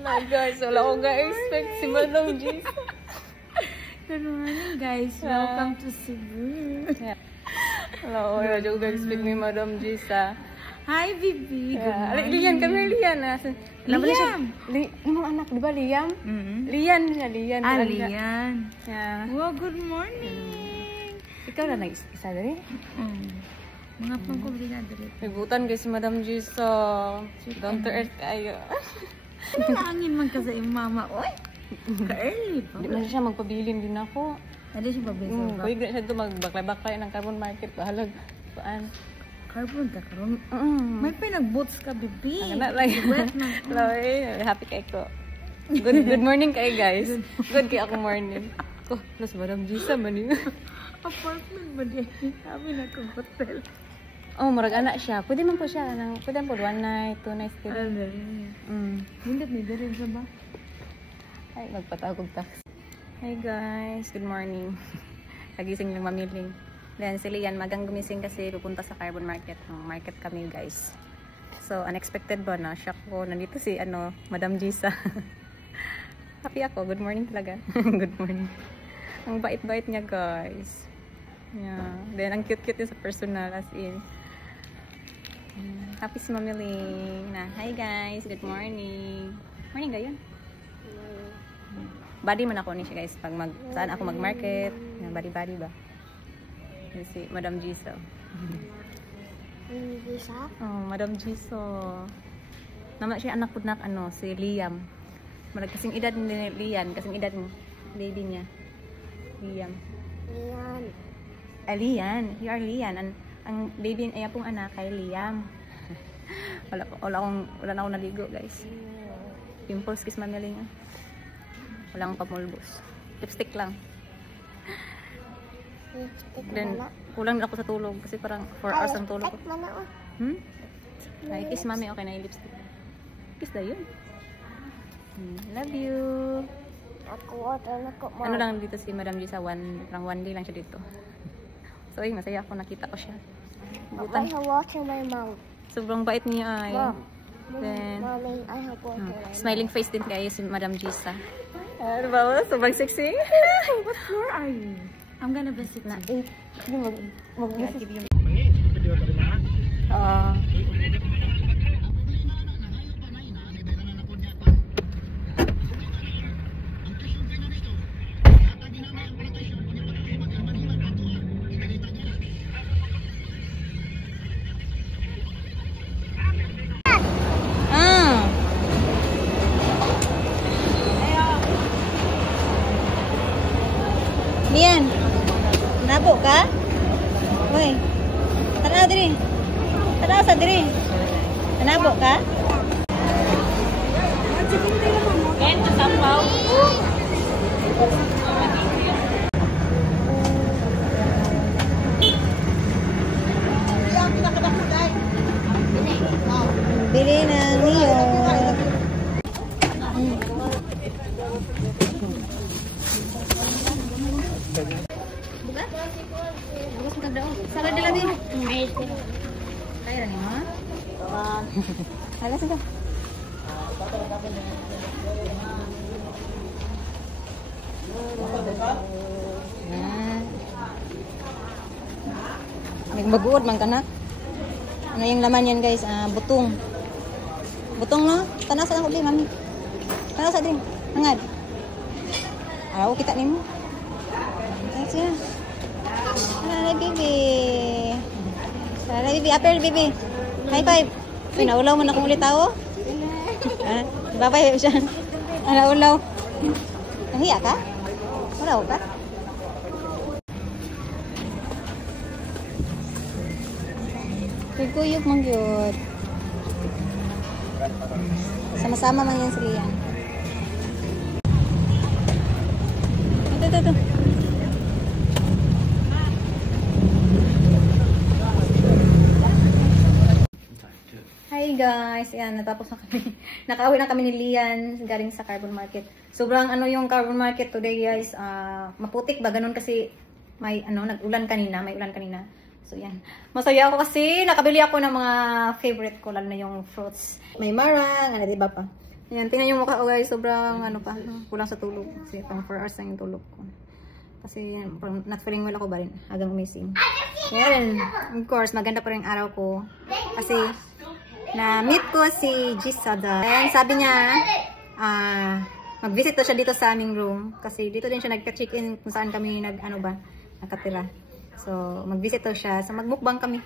My guys, wala ko ga-expect si Madam Jisa. Good morning guys, welcome to Cebu. Wala ko ga-expect ni Madam Jisa. Hi Bibi. Lian kami, Lian. Liam. Yung anak, di ba Liam? Lian siya, Lian. Lian. Yeah. Wow, good morning. Ikaw na nag-isa dali? Mga pangkubli na dali. Nagutan guys si Madam Jisa. Down to earth kayo. Nangangin man ka sa iyong mama. Oy, ka-early pa. Di man siya magpabilin din ako. Hindi siya pabilin. Kaya gano'n siya ito magbaklay-baklay ng carbon market. Bahalag. Paan? Carbon ka karon. May pinag-boots ka, Bibi. Ang anak lang. Hello, happy kayo ko. Good morning kayo guys. Good kayo ako morning. Oh, plus Madam Jisa man yun. Apartment ba din? Kami na kong hotel. Oh, marag anak siya. Pwede man po siya. Pwede po 1 night, 2 nights. Hindi may darin siya ba? Ay, magpatawag tax. Hi guys, good morning. Nagising lang mamiling. Then si Lian magang gumising kasi pupunta sa carbon market. Market kami guys. So unexpected ba na? Shock ko. Nandito si Madam Jisa. Happy ako. Good morning talaga. Good morning. Ang bait-bait niya guys. Yeah. Then ang cute-cute niya sa personal as in. Happy si mamiling na. Hi guys, good morning. Morning gayon. Body man ako ni siya guys pag saan ako mag-market. Body ba? Si Madam Jisa. Oh, Madam Jisa. Nama siya anak pud nak si Liam. Marag kasing edad ni Lian, kasing edad ni baby niya. Liam. Lian. You are Lian. Ang baby ay pong anak kay Liam. wala na akong naligo, guys. Pimples kiss mamiling. Wala akong pamulbos. Lipstick lang. Then, kulang ako sa tulog kasi parang 4 hours ang tulog ko. Ay, kiss mami, okay na yung lipstick. Kiss na yun. Love you. Ano lang dito si Madam Jisa, parang 1 day lang siya dito. So, masaya ako, nakita ko siya. I have water in my mouth. Sobrang bait niya ay. Then, Mommy, I have water. Smiling face din kayo si Madam Jisa. Ano ba? Sobrang sexy. What floor are you? I'm gonna visit na. Lian, nabok ka? Uy, tanaw diri. Tanaw sa diri. Nabok ka? Ken, tampaw. Bili na niyo. Bukas mo daw. Sala dila din. Kaya ni ma. Hala sa. Nagbaguod man kana. Ano yung laman yan guys? Butong. Butong no? Tanasa na ko din mami. Tanasa din. Hangad. Araw kita nimo. Kasi Hala bibi. Hala bibi, apel bibi. High five. Pinaulaw mo na kung ulit tao. Babay siya. Ulaw. Nahiya ka? Ulaw ka? Kuyog mong yun. Sama-sama man yan sa Lian. Ito. Hi guys, ayan, natapos na kami. Nakauwi na kami ni Lian galing sa carbon market. Sobrang yung carbon market today guys, maputik ba ganun kasi may may ulan kanina. So yan. Masaya ako kasi nakabili ako ng mga favorite ko lalo na yung fruits. May marang, diba pa? Ayan, tingnan yung mukha ko guys. Sobrang ano pa. Kulang sa tulog. Kasi pang 4 hours lang yung tulog ko. Kasi parang not feeling well ako ba rin. Agang umising. Ayan. Of course, maganda pa rin araw ko. Kasi na-meet ko si Gisada. Ayan, sabi niya, mag-visit to siya dito sa aming room. Kasi dito din siya nagka-check-in kung saan kami nakatira. So, mag-visit to siya. So, magmukbang kami.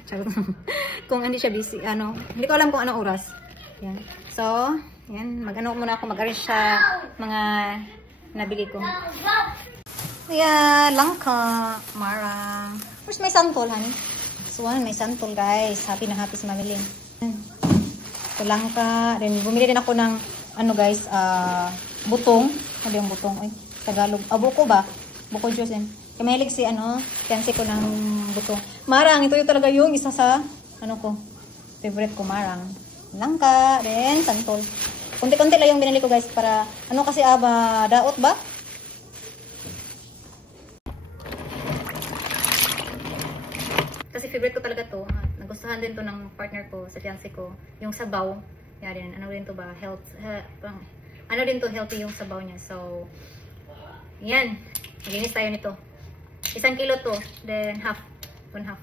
Kung hindi siya busy, hindi ko alam kung anong oras. Yan. So, yan. Muna ako, mag-arrange sa mga nabili ko. Ayan, langka, marang. First, may santol, honey. So, may santol, guys. Happy na happy si Mamilin. So, langka. Then, bumili din ako ng, guys, butong. Ano yung butong? Ay, Tagalog. Buko ba? Buko juice din. Kaya mahilig si, fiancé ko ng butong. Marang, ito yung talaga yung isa sa, ko, favorite ko, marang. Langka, then, santol. Kunti-kunti lang yung binili ko, guys, para, kasi, daot ba? Kasi favorite ko talaga to. Nagustuhan din to ng partner ko, sa fiancé ko. Yung sabaw. Yan din, din to ba? Din to, healthy yung sabaw niya. So, yan. Maglinis tayo nito. 1 kilo to, then half. 1/2.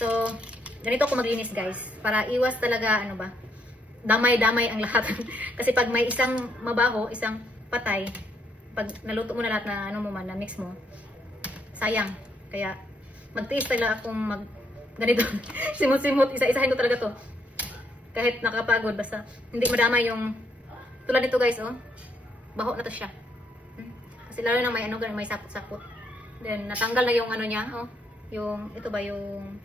So, ganito ako maglinis, guys. Para iwas talaga, damay-damay ang lahat. Kasi pag may isang mabaho, isang patay, pag naluto mo na lahat na, na mix mo, sayang. Kaya, magtiis talaga akong ganito. Simut-simut, isa-isahin ko talaga to. Kahit nakapagod, basta hindi madamay yung, tulad nito, guys, baho na to siya. Kasi lalo na may sapot-sapot. Then, natanggal na yung niya, yung, ito ba yung,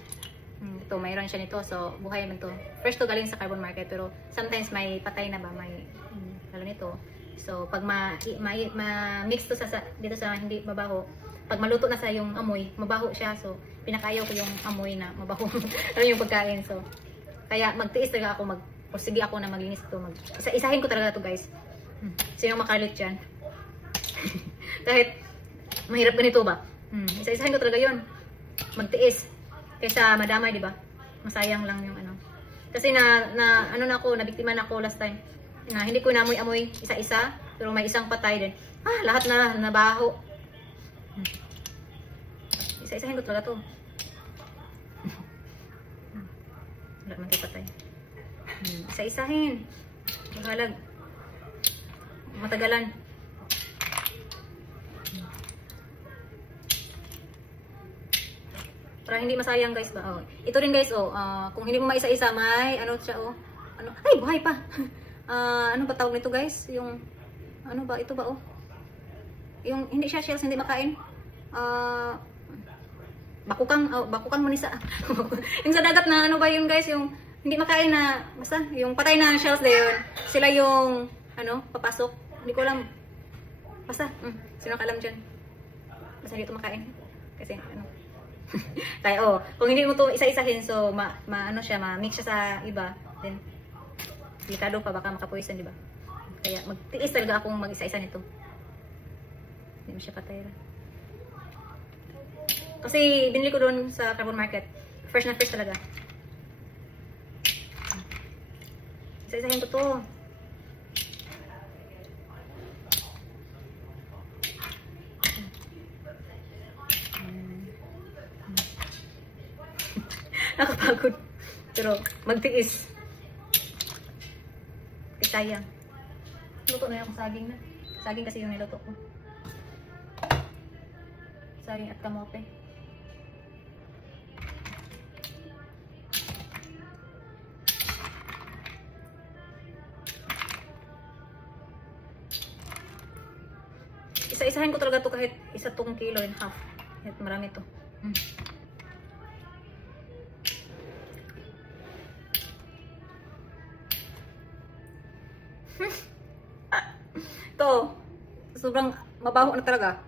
ito, mayroon siya nito. So, buhay naman to. Fresh to galing sa Carbon Market, pero sometimes may patay na ba, may, lalo nito. So, pag ma-mix to dito sa hindi mabaho, pag maluto na sa yung amoy, mabaho siya. So, pinakayaw ko yung amoy na mabaho. Ano yung pagkain. So, kaya magtiis talaga ako, sige ako na maglinis ito. Isa-isahin ko talaga to, guys. Sino makalit dyan? Kahit mahirap ganito ba? Isa-isahin ko talaga yun. Magtiis. Kaysa madamay, di ba? Masayang lang yung Kasi nabiktima na ako last time. Na hindi ko namoy-amoy isa-isa. Pero may isang patay din. Lahat na nabaho. Isa-isahin ko talaga to. Wala man tayo patay. Isa-isahin. Mahalag. Matagalan. Para hindi masayang, guys ba. Ito rin, guys, kung hindi mo maisa-isa, may siya, ay, buhay pa. Ano ba tawag nito, guys? Yung ito ba, yung hindi siya shells, hindi makain. Bakukang manisa. Yung sa dagat na ba yun, guys, yung hindi makain na, basta, yung patay na shells na yun. Sila yung, papasok. Hindi ko alam. Basta, sino kalam dyan? Basta hindi ito makain. Kasi, kaya, kung hindi mo to isa-isahin, so, ma-mix siya sa iba, then, delikado pa, baka makapoison, di ba? Kaya, magtiis talaga akong mag-isa-isa nito. Hindi mo siya patay. Kasi, binili ko doon sa Carbon Market. Fresh na fresh talaga. Isa-isahin ko to. Nakapagod. Pero, magtiis. Sayang. Luto na yung saging na. Saging kasi yung niluto ko. Saging at kamote. Isa-isahin ko talaga to kahit 1.5 kilo. Kahit marami to. Ito, sobrang mabaho na talaga.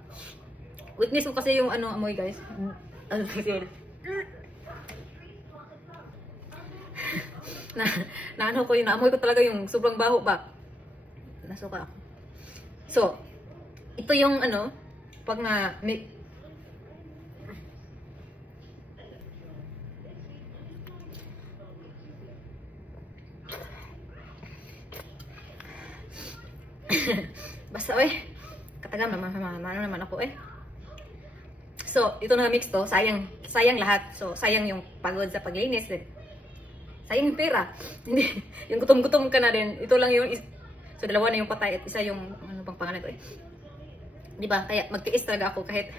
Witness ko kasi yung amoy, guys. Naamoy ko talaga yung sobrang baho ba. Nasuka ako. So, ito yung pag Basta katagam naman, ano naman ako So, ito na mix to, sayang lahat. So, sayang yung pagod sa paglinis din. Sayang yung pera. Hindi, yung gutom-gutom ka na din. Ito lang yung, so dalawa na yung patay at isa yung, ano bang pangalan ko Di ba? Kaya magtiis talaga ako kahit,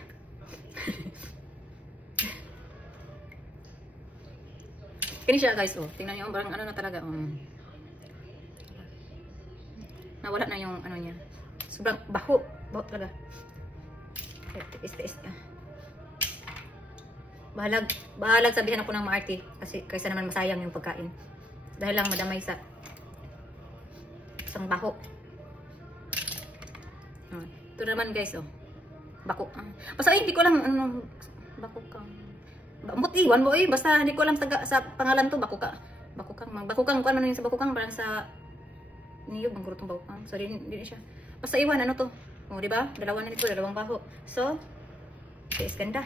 kini siya guys, tingnan niyo, parang ano na talaga, nawala na yung ano niya. Sobrang baho talaga. Tiis niya. Bahalag sabihan ako ng maarte kasi kaysa naman masayang yung pagkain. Dahil lang madamay sa isang baho. Ito naman guys, bako. Basta hindi ko alam ano bako kang. Ambot iwan mo basta hindi ko alam sa pangalan to, bako kang kung ano yun sa bako kang, parang sa niyo bang gurutong bako kang. So hindi siya. Basta iwan ano to. Di ba? Dalawa na nito, dalawang baho. So, is ganda.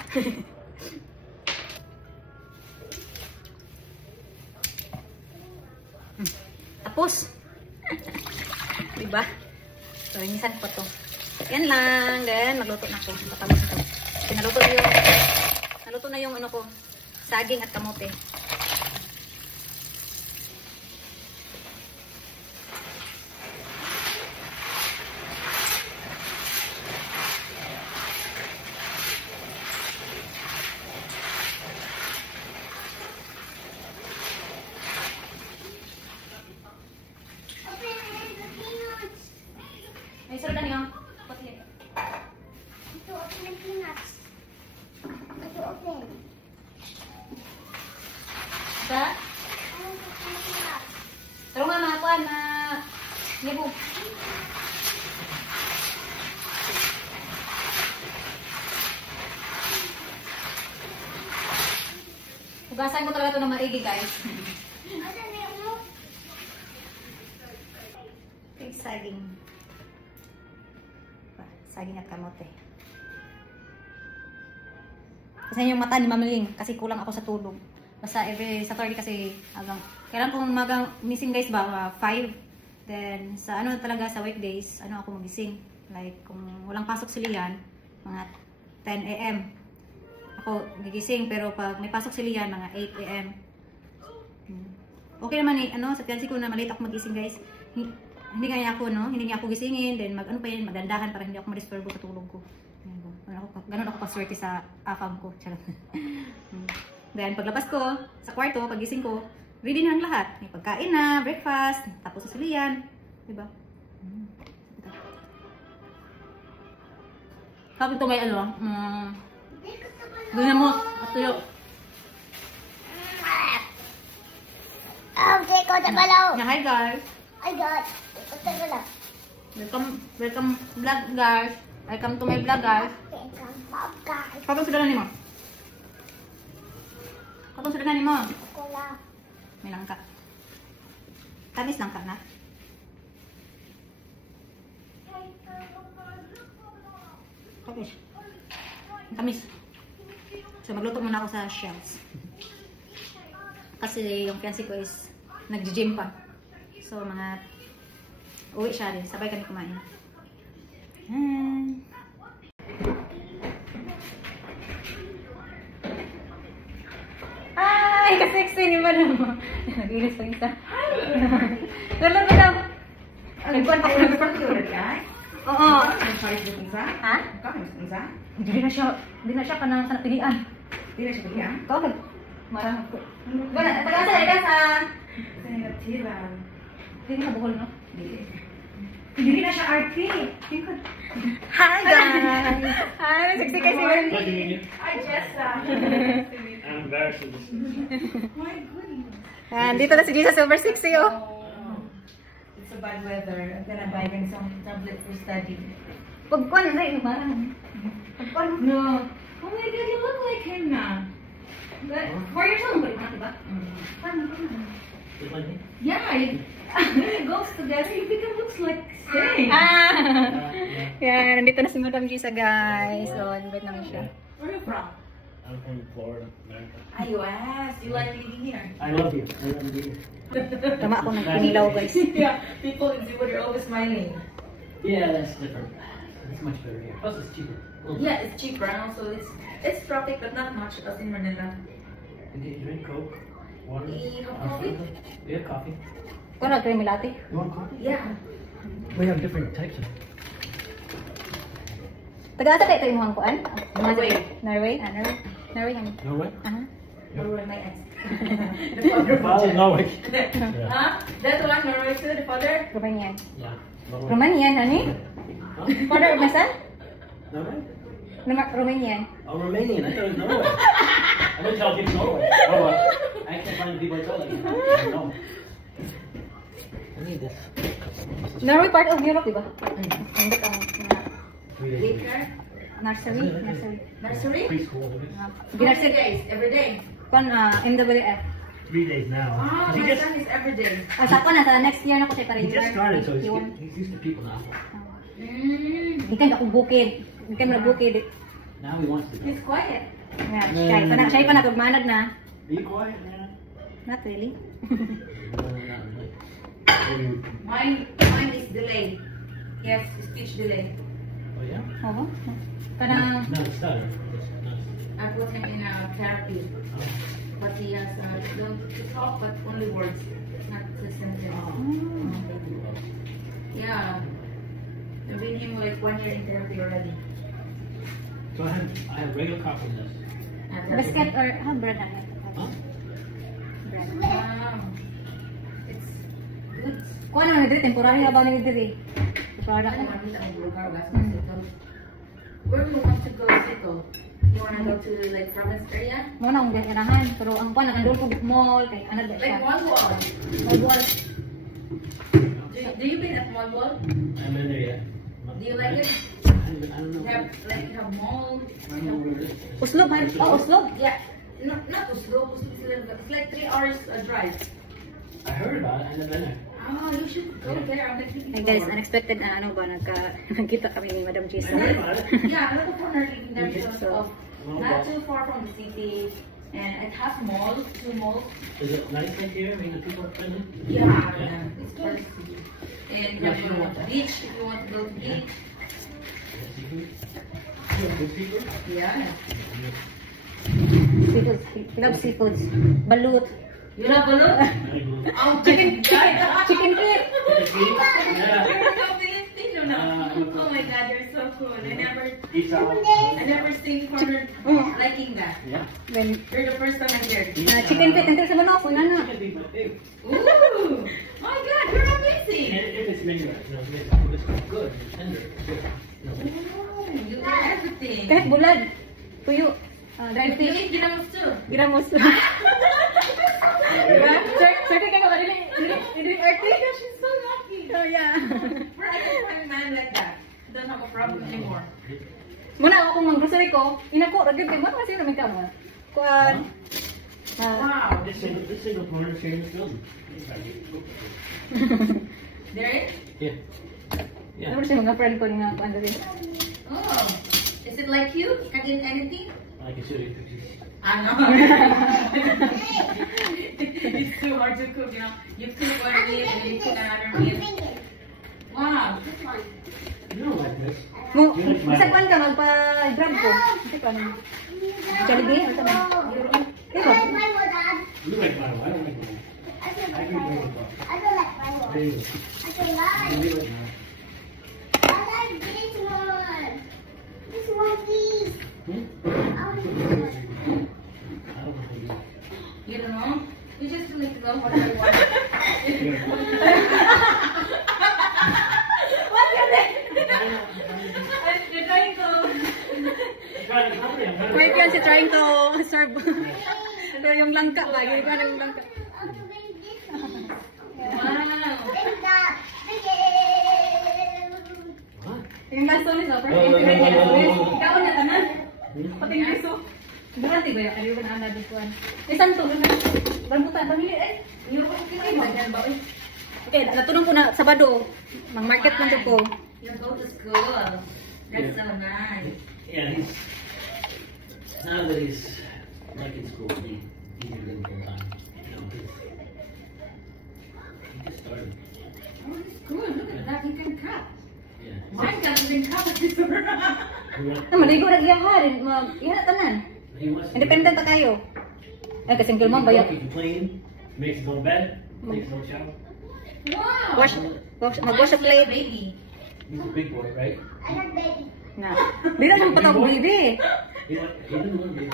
Tapos, diba? So, inisan ko to. Yan lang. Then, magluto na ako. Tapos ito. Naluto na yung ano ko, saging at kamote. May sarap na niyo. Pati. Ito open the peanuts. Ito open. Ba? I want to open the peanuts. Taro nga mga kuan na libo. Hugasan ko talaga ito ng maigi guys. Saging. Saging at kamote. Kasi yung mata ni Mamaling kasi kulang ako sa tulog. Basta every Saturday kasi kailan kung missing guys ba 5. Then sa ano talaga sa weekdays, ano ako magising. Like kung walang pasok si Lian, mga 10 AM. Ako gigising, pero pag may pasok si Lian, mga 8 AM. Okay naman sa fiancé ko na malate ako magising guys. Hindi niya ako gisingin, then magandahan para hindi ako ma-disturbo sa tulog ko. Ganun ako paswerte sa afam ko. Then paglabas ko sa kwarto, pagising ko, ready na ang lahat. May pagkain na, breakfast, tapos susulian, diba? Sabi ito may ganyan mo, at tuyo. Okay, ko sa balaw. Hi guys. I got the balaw. Welcome vlog guys. Welcome to my vlog guys. Kapag sudah na ni mo? Kapag sudah na ni mo? Cola. May langka. Tamis langka na. Tamis. Tamis. So magluto muna ako sa shells. Kasi yung fiancé ko is nag-gym pa. So mga uwi siya rin. Sabay kami kumain. Ay, ka-sexy ni Madam. Nag-ilis pa isa. Lalo ka daw. Nagkuhan pa ko ng party ulit ka? Oo. Ha? Hindi na siya kanang sa pilihan. Hindi na siya pilihan? Ikaw, marang ako. Taga sa negativan. Hindi na buhol, no? Hindi na siya RT. Hi guys! Hi, sexy kasi Wendy. Hi Jessa. I'm embarrassed of this. My goodness. Dito na si Gisa, super sexy oh. It's a bad weather. I'm gonna buy them some tablet for study. Pagkuhan na yun, marang. Pagkuhan. No. Oh my god, you look like him now. 4 years old ba yun, diba? Yeah, it goes together. You think it looks like Sting. Yan, nandito na si Madam Gisa guys. So, invite namin siya. Where are you from? I'm from Florida, America. US. You like living here? I love you. I love you. Tama ako ng pinilaw guys. Yeah, people in Zibod are always smiling. Yeah, that's different. It's much better here. Plus, it's cheaper. Yeah, it's cheaper and also it's profit, but not much as in Manila. You get drink Coke, water. You have hot coffee? Fanta. We have coffee. Kung na creamy latte. You want coffee? Yeah. We have different types of. Taga-asa kayo ito yung mga kuan? Norway. Norway? Ah, Norway. Norway yan. Norway. Aha. Norway, my ex. Your father's Norway. Huh? That's one Norway too, the father? Romanian. Yeah. Norway. Romanian, honey? Huh? Father of my son? Norway? Romanian. Oh, Romanian. I thought it was Norway. I didn't tell people Norway. Oh, I can't find the people I told you. No. I need this. Norway part of Europe, di ba? Nandito ang 3 days. Daycare? nursery. Nursery. Nursery? Preschool. Every day. Every day. Kon MWF. 3 days now. Oh, He my just, son is every day. Sa ako na, sa next year na ko siya He pa-regular. just started, so He won't- he's used to people now. Gikan ako bukid. Gikan na bukid. Now he wants to go. He's quiet. Yeah, siya pa na tugmanad na. Be quiet, man. Not really. No, not really. Mine is delayed. Yes, speech delay. Oh, yeah? Oo. Parang Not a stutter. Just not. I put him in therapy, Oh. but he has to talk, but only words, not the sentence. Yeah, I've been him like 1 year in therapy already. So I have regular coffee in this. biscuit or bread na. Huh? Bread. It's good. Kuha naman nagdiri, temporary na ba ni diri? Product I na. want to eat lugar, guys. Where do you want to go, Sito? You want to go to like province area? Mo na akong ganahan, pero ang kuha nakandol ko mall kay ano ba siya. Like Mall Wall. Mall wall. Do you been at Mall Wall? I haven't been there yet. Do you like it? I don't know. Have malls. I don't know where it is. Uslob man. Oh, Uslob. Yeah, no, not Oslo. Oslo is it's like 3 hours drive. I heard about it. I haven't been there. Oh, you should go there. I'm thinking Hey guys, unexpected na ano ba nagkita kami ni Madam Jisa. I heard about it. Yeah, a lot of foreigners living there because So, of not too far from the city, and it has malls, 2 malls. Is it nice like here? I mean, the people are friendly? Yeah, Yeah. it's good. And you Yeah, have sure, a want that. beach if you want to go to the beach. Seafood? Yeah, good seafood? Yeah. Seafoods. He loves seafoods. Balut. You love balut? Very good. Oh, chicken Chicken feet. Yeah. Filipino now. Oh my God, you're so cool. Eat salad. I never seen foreigners liking that. Yeah. Then You're the first time I hear. chicken feet nandito sa manok ko na. Chicken be my favorite. Ooh, my God, you're amazing. And if it's menu, you know, it's good, it's tender, it's good. You know. Ooh, you do everything. Kahit bulad. Tuyo. Dried You fish. eat ginamos too. Ginamos. Diba? Sir, ka ka ba? Dili arty? She's so lucky. Oh, yeah. Where I can find a man like that. Don't have a problem anymore. Muna ako kung mag-grocery ko, inako, ragyan kayo. Muna kasi namin ka mo. Kuan. Wow. This single corner is here in the building. There is? Yeah. Yeah. Ano siya mga friend ko nga kuan dali. Oh. Is it like you? You can eat anything? I can show you pictures. I know. It's too hard to cook, you know. You cook one meal and you cook another meal. Wow. You don't like this. Mo, bisag man ka magpa-grab ko. Kasi paano? Jollibee or something. I like my one, Dad. You like mine. I don't like mine. I don't I like can my drink one. it, but I don't like my one. there you go. I don't like. You like mine. I like this one. This one, please. Hmm? I want this one. I don't know. You don't know? You just need to know what I want. What ka din? You're trying to... Wait yan si trying to serve. Pero yung langka ba? Yung ka yung langka. I want to bring this one. Wow. Bring that. Bring it. What? Yung last one is offer. Ikaw na tanan. Pati yung piso. Durante ba yung ariyo na ana dito one? Isang to. Rambutan pamili eh. You want to eat like ba? Okay, natulong ko na Sabado. Mang-market man ko. You go to school. That's so nice. Yeah, now that he's like in school, he's doing full time. You know, he just started. Oh, it's good. Look at that. You can cut. Yeah. drink half of this. Maligo na giyahan. Iyan na tanan. He wants to- Independent ta kayo. Ay, kasi single mom, bayad. He's clean, makes his own bed, takes his own shower. Wow. Mag-wash a plate. Baby. He's a big boy, right? I have baby. Na. Di na lang patawag baby. He doesn't want to be.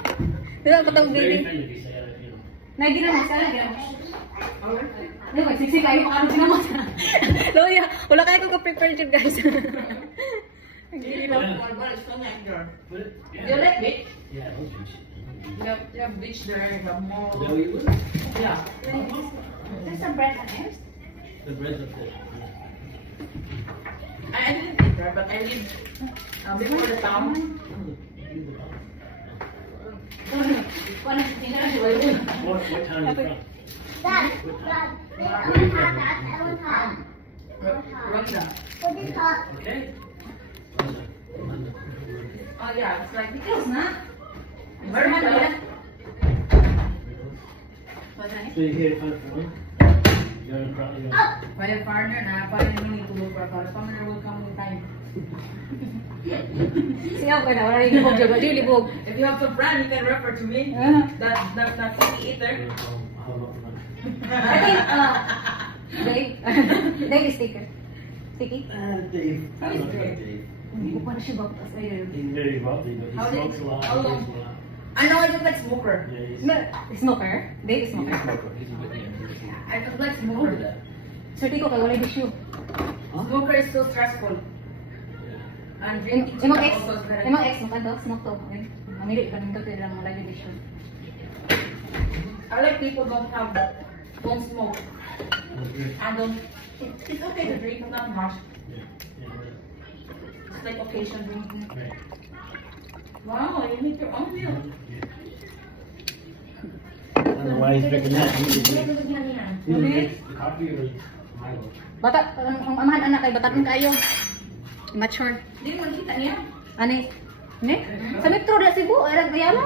Di na lang patawag Very baby. offended if you say that, you know. Na, di na masala. Di ba, siksik kayo, makano din naman. Loya, wala kayo kung ka-prepare dyan, guys. You know, oh my God, it's so nice there. But it, Do you like beach? Yeah, those beach. You have beach there, you have mall. Is that what you would? Yeah. There's some bread and eggs. The bread's up there. I didn't live there, but I lived before the town. What town are you from? Dad, Dad, they don't have that. I want hot. Rwanda. What is hot? Okay. Oh yeah, it's like Close na. very much. So you here fun for one? You're in front, you're By a partner, na parang you need to look for a partner. Partner will come in time. Siya ko na, wala rin libog dyan. Wala libog. If you have some friend, you can refer to me. Ah. That picky eater. how about for lunch? I think, Dave. Dave is sticker. Sticky? Dave. I don't know about Dave. Hindi ko pa na siya bakit as ayun. He's very wealthy, but he How smokes a lot. how He long? drinks a lot. I know I don't like smoker. Yeah, he's, No, smoker? Dave is he's a smoker. smoker. He's a bit yeah. I don't like How smoker. old is that? Sorry ko kay wala issue. Smoker is so stressful. Yeah. And drinking Imong too ex, also is very. imong ex mo kanto, smoke to. Okay. Amiri ka nito lang mga live issue. I like people don't smoke. And don't. It's okay to drink, but not much. Yeah. Yeah. It's like occasion drinking. Right. Wow, you make your own meal. I don't know why he's drinking that. He usually drinks Okay. coffee or Milo. Bata, ang amahan anak kay bataton kayo. Immature. Hindi mo nakita niya. Ani? Ne? Sa metro na Cebu, ay ayala.